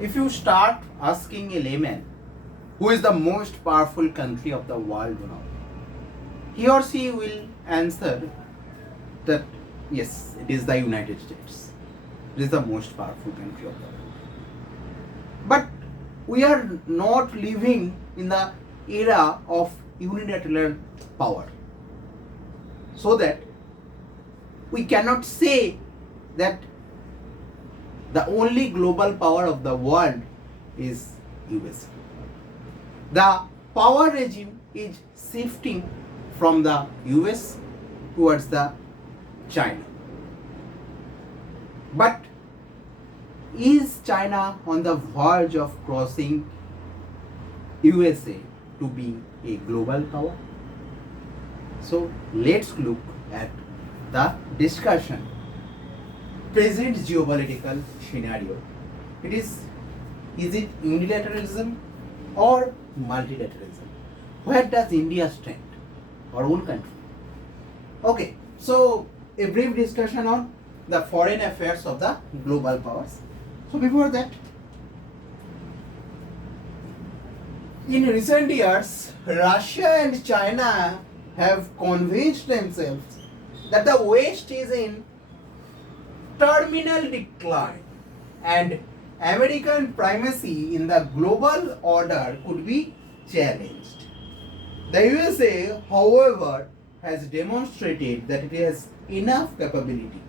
If you start asking a layman who is the most powerful country of the world now, he or she will answer that yes, it is the United States. It is the most powerful country of the world. But we are not living in the era of unilateral power. So that we cannot say that the only global power of the world is USA. The power regime is shifting from the US towards the China. But is China on the verge of crossing USA to be a global power? So let's look at the discussion. Present geopolitical scenario. Is it unilateralism or multilateralism? Where does India stand? Our own country. Okay, so a brief discussion on the foreign affairs of the global powers. So before that, in recent years, Russia and China have convinced themselves that the West is in terminal decline and American primacy in the global order could be challenged. The USA, however, has demonstrated that it has enough capability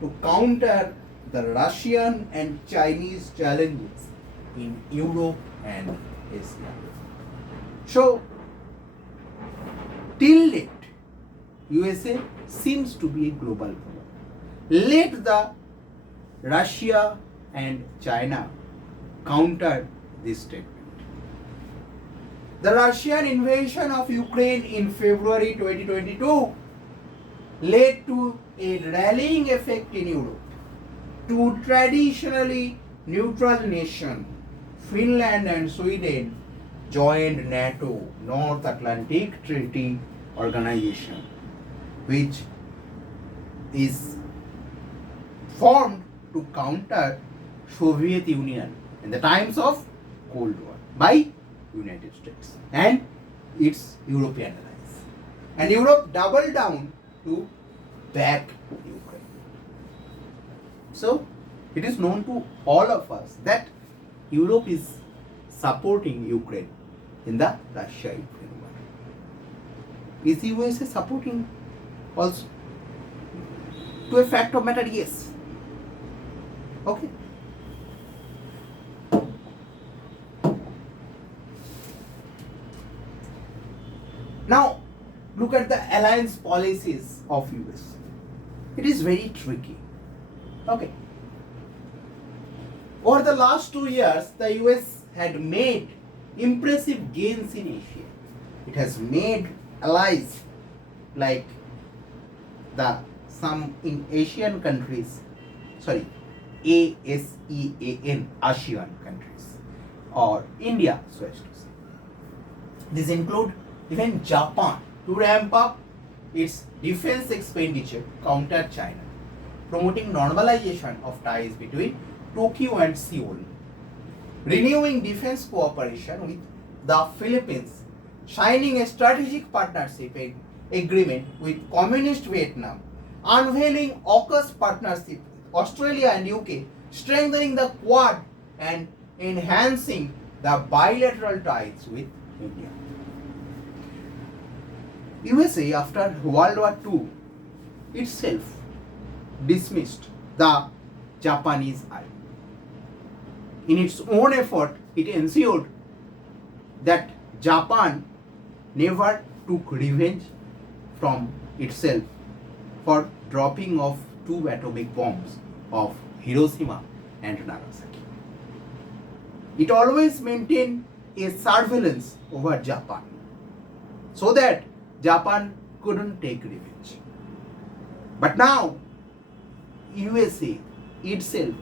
to counter the Russian and Chinese challenges in Europe and Asia. So, till date, USA seems to be a global power. Let the Russia and China counter this statement. The Russian invasion of Ukraine in February 2022 led to a rallying effect in Europe. Two traditionally neutral nations, Finland and Sweden, joined NATO, North Atlantic Treaty Organization, which is formed to counter Soviet Union in the times of Cold War by United States and its European allies. And Europe doubled down to back Ukraine. So it is known to all of us that Europe is supporting Ukraine in the Russia-Ukraine war. Is the USA supporting also? To a fact of matter, yes. Okay. Now, look at the alliance policies of US. It is very tricky. Okay. Over the last 2 years, the US had made impressive gains in Asia. It has made allies like some in Asian countries, ASEAN, ASEAN countries, or India, so as to say. These include even Japan to ramp up its defense expenditure counter China, promoting normalization of ties between Tokyo and Seoul, renewing defense cooperation with the Philippines, signing a strategic partnership agreement with Communist Vietnam, unveiling AUKUS partnership with Australia and UK, strengthening the Quad and enhancing the bilateral ties with India. USA after World War II itself dismissed the Japanese army. In its own effort, it ensured that Japan never took revenge from itself for dropping off 2 atomic bombs of Hiroshima and Nagasaki. It always maintained a surveillance over Japan so that Japan couldn't take revenge. But now, USA itself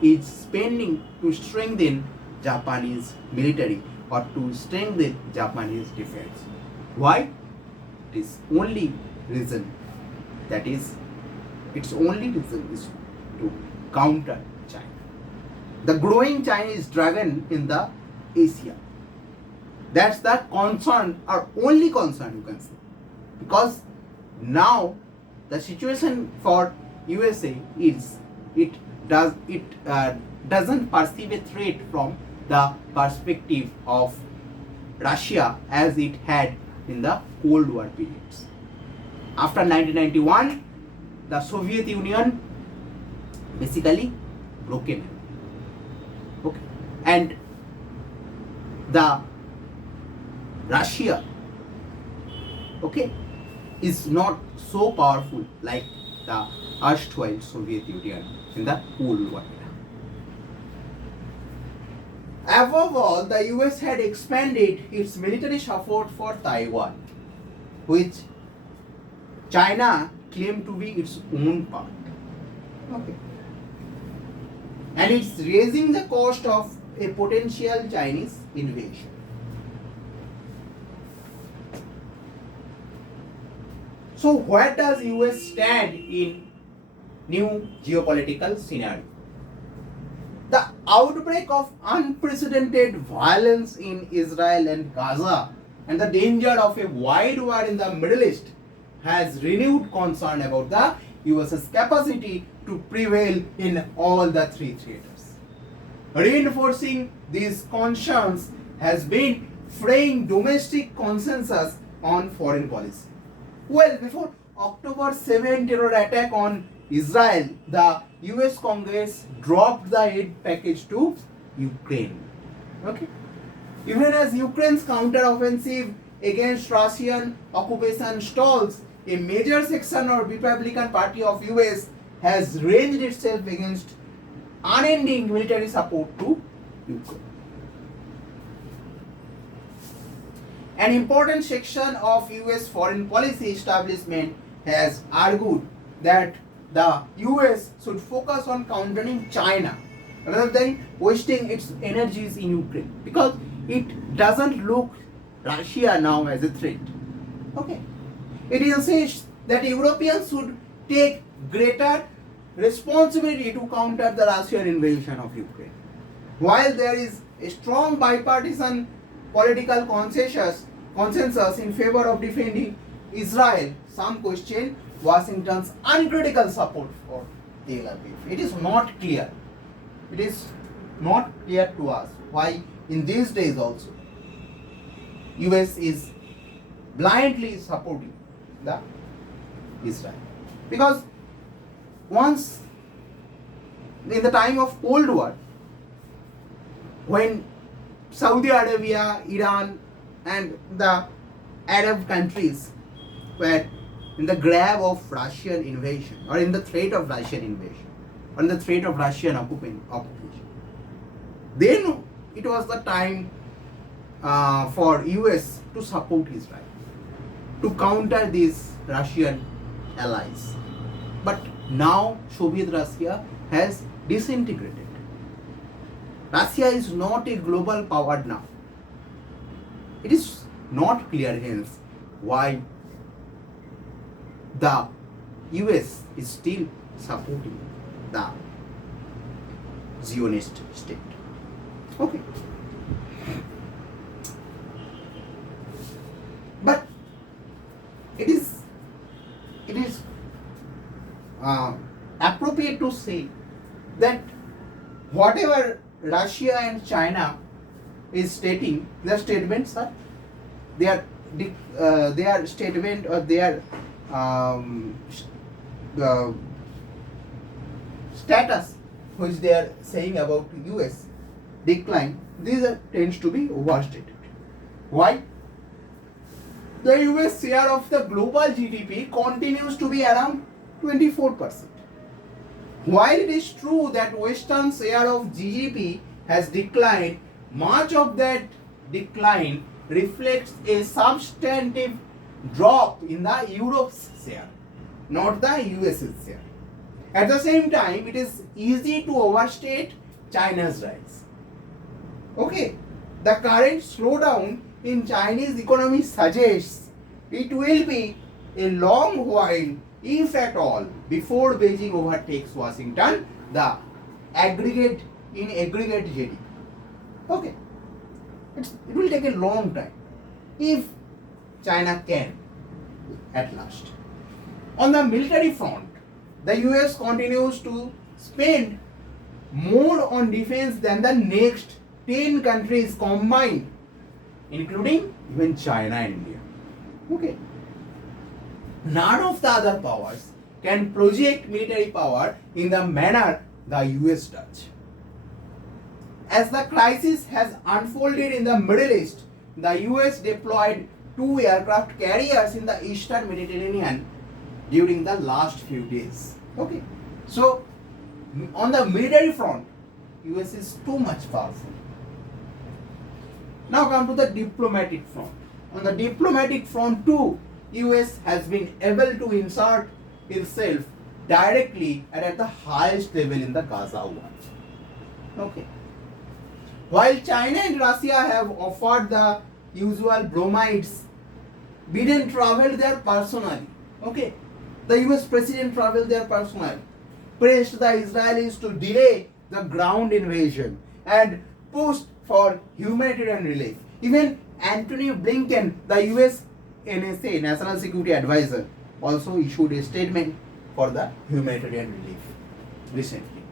is spending to strengthen Japanese military or to strengthen Japanese defense. Why? Its only reason is to counter China. the growing Chinese dragon in the Asia. That's the concern, or only concern you can say, because now the situation for USA is doesn't perceive a threat from the perspective of Russia as it had in the Cold War periods. After 1991, the Soviet Union basically broken. Okay, and the Russia, okay, is not so powerful like the erstwhile Soviet Union in the Cold War. Above all, the US had expanded its military support for Taiwan, which China claimed to be its own part. Okay. And it's raising the cost of a potential Chinese invasion. So where does US stand in new geopolitical scenario? The outbreak of unprecedented violence in Israel and Gaza and the danger of a wide war in the Middle East has renewed concern about the US's capacity to prevail in all the three theaters. Reinforcing these concerns has been fraying domestic consensus on foreign policy. Well, before October 7 terror attack on Israel, the US Congress dropped the aid package to Ukraine. Okay. Even as Ukraine's counteroffensive against Russian occupation stalls, a major section of Republican Party of US has ranged itself against unending military support to Ukraine. An important section of US foreign policy establishment has argued that the US should focus on countering China rather than wasting its energies in Ukraine, because it doesn't look Russia now as a threat. Okay. It insists that Europeans should take greater responsibility to counter the Russian invasion of Ukraine. While there is a strong bipartisan political consensus in favor of defending Israel, some question Washington's uncritical support for Tel Aviv. It is not clear. It is not clear to us why in these days also US is blindly supporting the Israel. Because once in the time of Cold War, when Saudi Arabia, Iran and the Arab countries were in the grab of Russian invasion, or in the threat of Russian invasion, or in the threat of Russian occupation, then it was the time for US to support Israel, to counter these Russian allies. But now Soviet Russia has disintegrated. Russia is not a global power now. It is not clear hence why the US is still supporting the Zionist state. Okay. But it is appropriate to say that whatever Russia and China is stating, their statements are their statement or their status which they are saying about US decline, these tends to be overstated. Why? The US share of the global GDP continues to be around 24%. While it is true that Western share of GDP has declined, much of that decline reflects a substantive drop in the Europe's share, not the US's share. At the same time, it is easy to overstate China's rise. Okay, the current slowdown in Chinese economy suggests it will be a long while, if at all, before Beijing overtakes Washington. The aggregate in aggregate GDP. Okay, it will take a long time if China can at last. On the military front, the US continues to spend more on defense than the next 10 countries combined, including even China and India. Okay. None of the other powers can project military power in the manner the US does. As the crisis has unfolded in the Middle East, the US deployed 2 aircraft carriers in the Eastern Mediterranean during the last few days. Okay. So, on the military front, US is too much powerful. Now come to the diplomatic front. On the diplomatic front too, US has been able to insert itself directly and at the highest level in the Gaza war. Okay. While China and Russia have offered the usual bromides, Biden traveled there personally. Okay. The US president traveled there personally, pressed the Israelis to delay the ground invasion and pushed for humanitarian relief. Even Antony Blinken, the US NSA, National Security Advisor, also issued a statement for the humanitarian relief recently.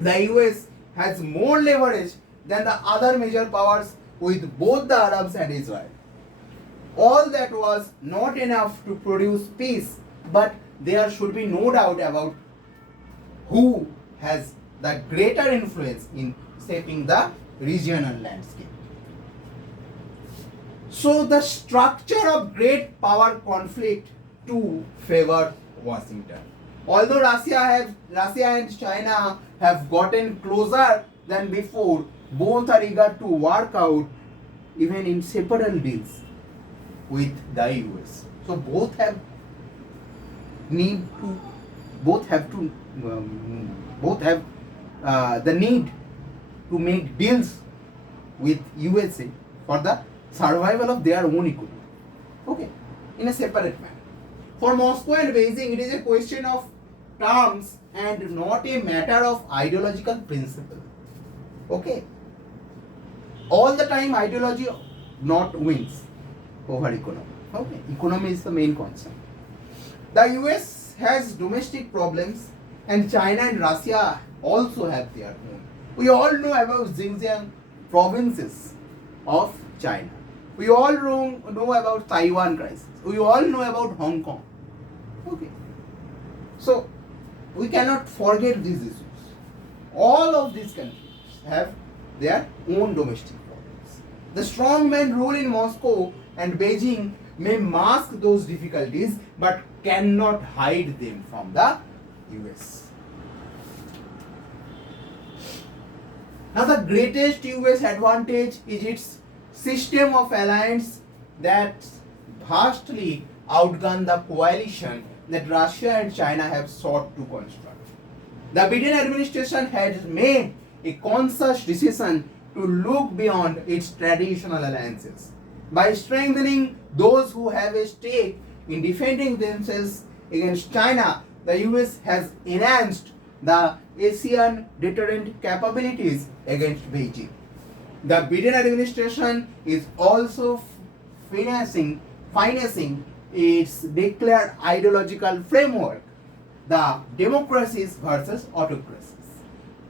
The US has more leverage than the other major powers with both the Arabs and Israel. All that was not enough to produce peace, but there should be no doubt about who has the greater influence in shaping the regional landscape. So the structure of great power conflict to favor Washington. Although Russia and China have gotten closer than before, both are eager to work out even inseparable deals with the US. So both have the need to make deals with USA for the survival of their own economy. Okay, in a separate manner. For Moscow and Beijing, it is a question of terms and not a matter of ideological principle. Okay. All the time ideology not wins over economy. Okay. Economy is the main concern. The US has domestic problems and China and Russia also have their own. We all know about Xinjiang provinces of China. We all know about Taiwan crisis. We all know about Hong Kong. Okay. So, we cannot forget these issues. All of these countries have their own domestic problems. The strongman rule in Moscow and Beijing may mask those difficulties but cannot hide them from the US. Now the greatest US advantage is its system of alliance that vastly outgun the coalition that Russia and China have sought to construct. The Biden administration has made a conscious decision to look beyond its traditional alliances. By strengthening those who have a stake in defending themselves against China, the US has enhanced the Asian deterrent capabilities against Beijing. The Biden administration is also financing its declared ideological framework, the democracies versus autocracies.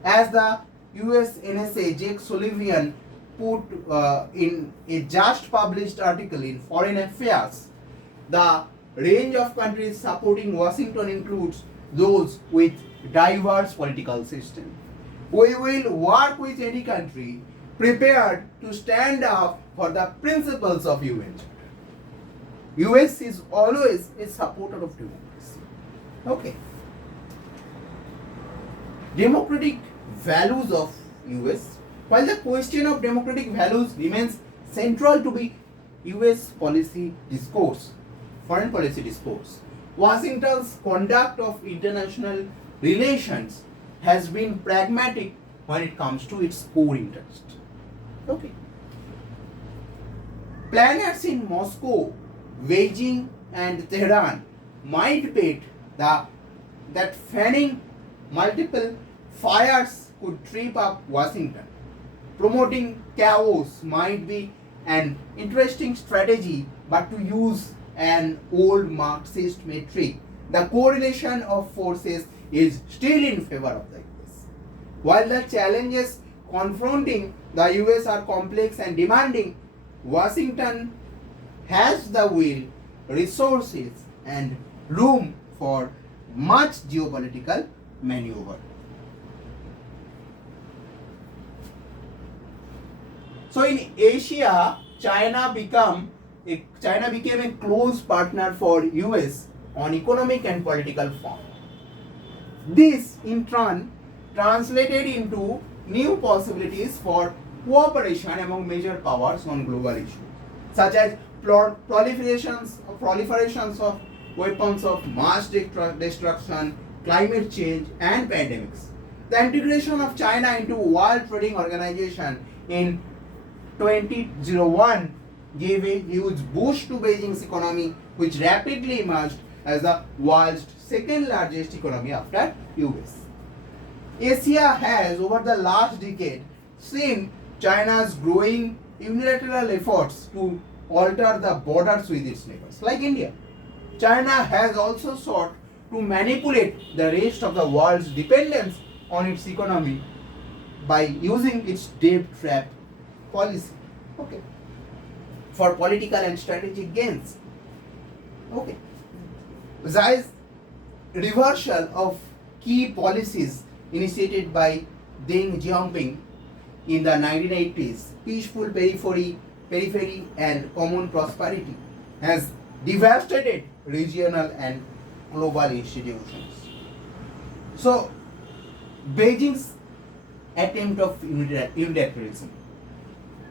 As the US NSA Jake Sullivan put in a just published article in Foreign Affairs, the range of countries supporting Washington includes those with diverse political systems. We will work with any country prepared to stand up for the principles of UN. US is always a supporter of democracy. Okay. Democratic values of US. While the question of democratic values remains central to the US policy discourse, foreign policy discourse, Washington's conduct of international relations has been pragmatic when it comes to its core interest. Okay. Planners in Moscow, Beijing and Tehran might bet that fanning multiple fires could trip up Washington. Promoting chaos might be an interesting strategy, but to use an old Marxist metric, the correlation of forces is still in favor of the US. While the challenges confronting the US are complex and demanding, Washington has the will, resources, and room for much geopolitical maneuver. So in Asia, China became a close partner for US on economic and political front. This in turn translated into new possibilities for cooperation among major powers on global issues, such as proliferations of weapons of mass destruction, climate change, and pandemics. The integration of China into World Trading Organization in 2001 gave a huge boost to Beijing's economy, which rapidly emerged as the world's second largest economy after US. Asia has, over the last decade, seen China's growing unilateral efforts to alter the borders with its neighbors, like India. China has also sought to manipulate the rest of the world's dependence on its economy by using its debt trap policy, okay, for political and strategic gains. Okay. Besides reversal of key policies initiated by Deng Xiaoping in the 1980s, peaceful periphery and common prosperity has devastated regional and global institutions. So, Beijing's attempt of unilateralism.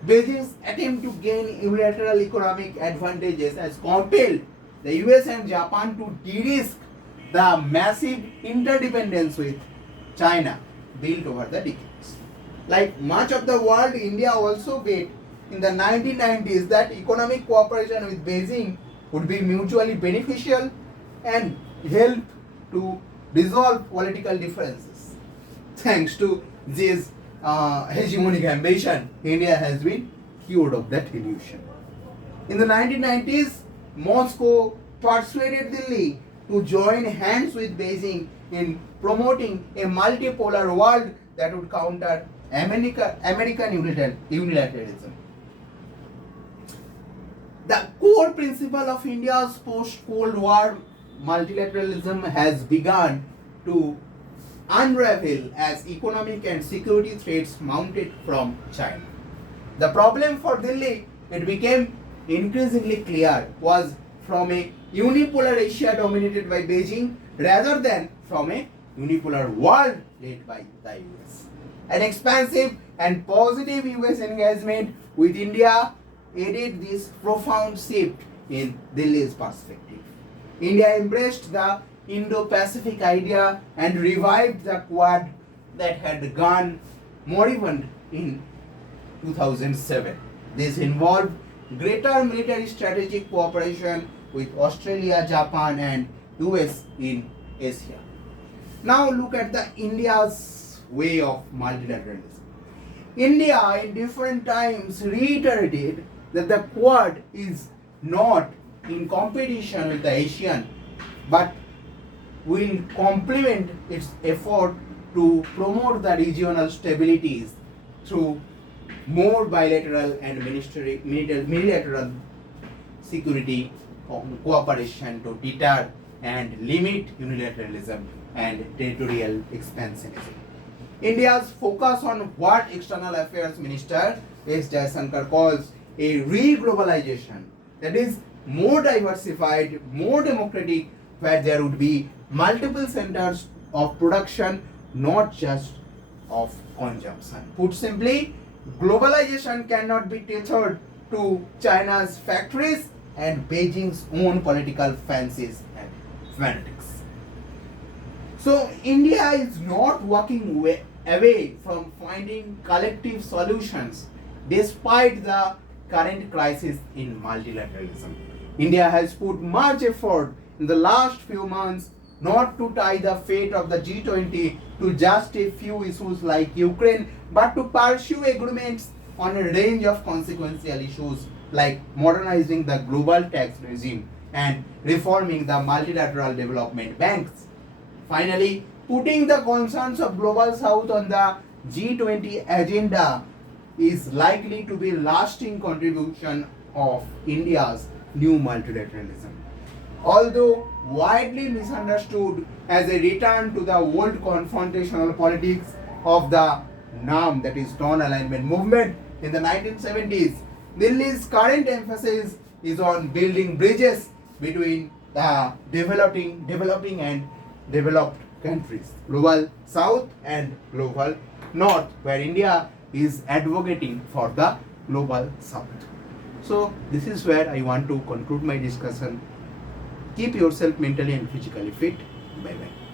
Beijing's attempt to gain unilateral economic advantages has compelled the US and Japan to de-risk the massive interdependence with China built over the decades. Like much of the world, India also bet in the 1990s that economic cooperation with Beijing would be mutually beneficial and help to resolve political differences. Thanks to this hegemonic ambition, India has been cured of that illusion. In the 1990s, Moscow persuaded Delhi to join hands with Beijing in promoting a multipolar world that would counter American unilateralism. The core principle of India's post-Cold War multilateralism has begun to unravel as economic and security threats mounted from China. The problem for Delhi, it became increasingly clear, was from a unipolar Asia dominated by Beijing rather than from a unipolar world led by the US. An expansive and positive US engagement with India aided this profound shift in Delhi's perspective. India embraced the Indo-Pacific idea and revived the Quad that had gone moribund in 2007. This involved greater military strategic cooperation with Australia, Japan, and US in Asia. Now look at the India's way of multilateralism. India in different times reiterated that the Quad is not in competition with the ASEAN, but will complement its effort to promote the regional stabilities through more bilateral and multilateral security cooperation to deter and limit unilateralism and territorial expansionism. India's focus on what External Affairs Minister S. Jaishankar calls a re-globalization, that is more diversified, more democratic, where there would be multiple centers of production, not just of consumption. Put simply, globalization cannot be tethered to China's factories and Beijing's own political fancies and fanatics. So India is not walking away from finding collective solutions despite the current crisis in multilateralism. India has put much effort in the last few months not to tie the fate of the G20 to just a few issues like Ukraine, but to pursue agreements on a range of consequential issues like modernizing the global tax regime and reforming the multilateral development banks. Finally, putting the concerns of global south on the G20 agenda is likely to be a lasting contribution of India's new multilateralism. Although widely misunderstood as a return to the old confrontational politics of the NAM, that is non-alignment movement in the 1970s, Delhi's current emphasis is on building bridges between the developing and developed countries, global south and global north, where India is advocating for the global south. So this is where I want to conclude my discussion. Keep yourself mentally and physically fit. Bye bye.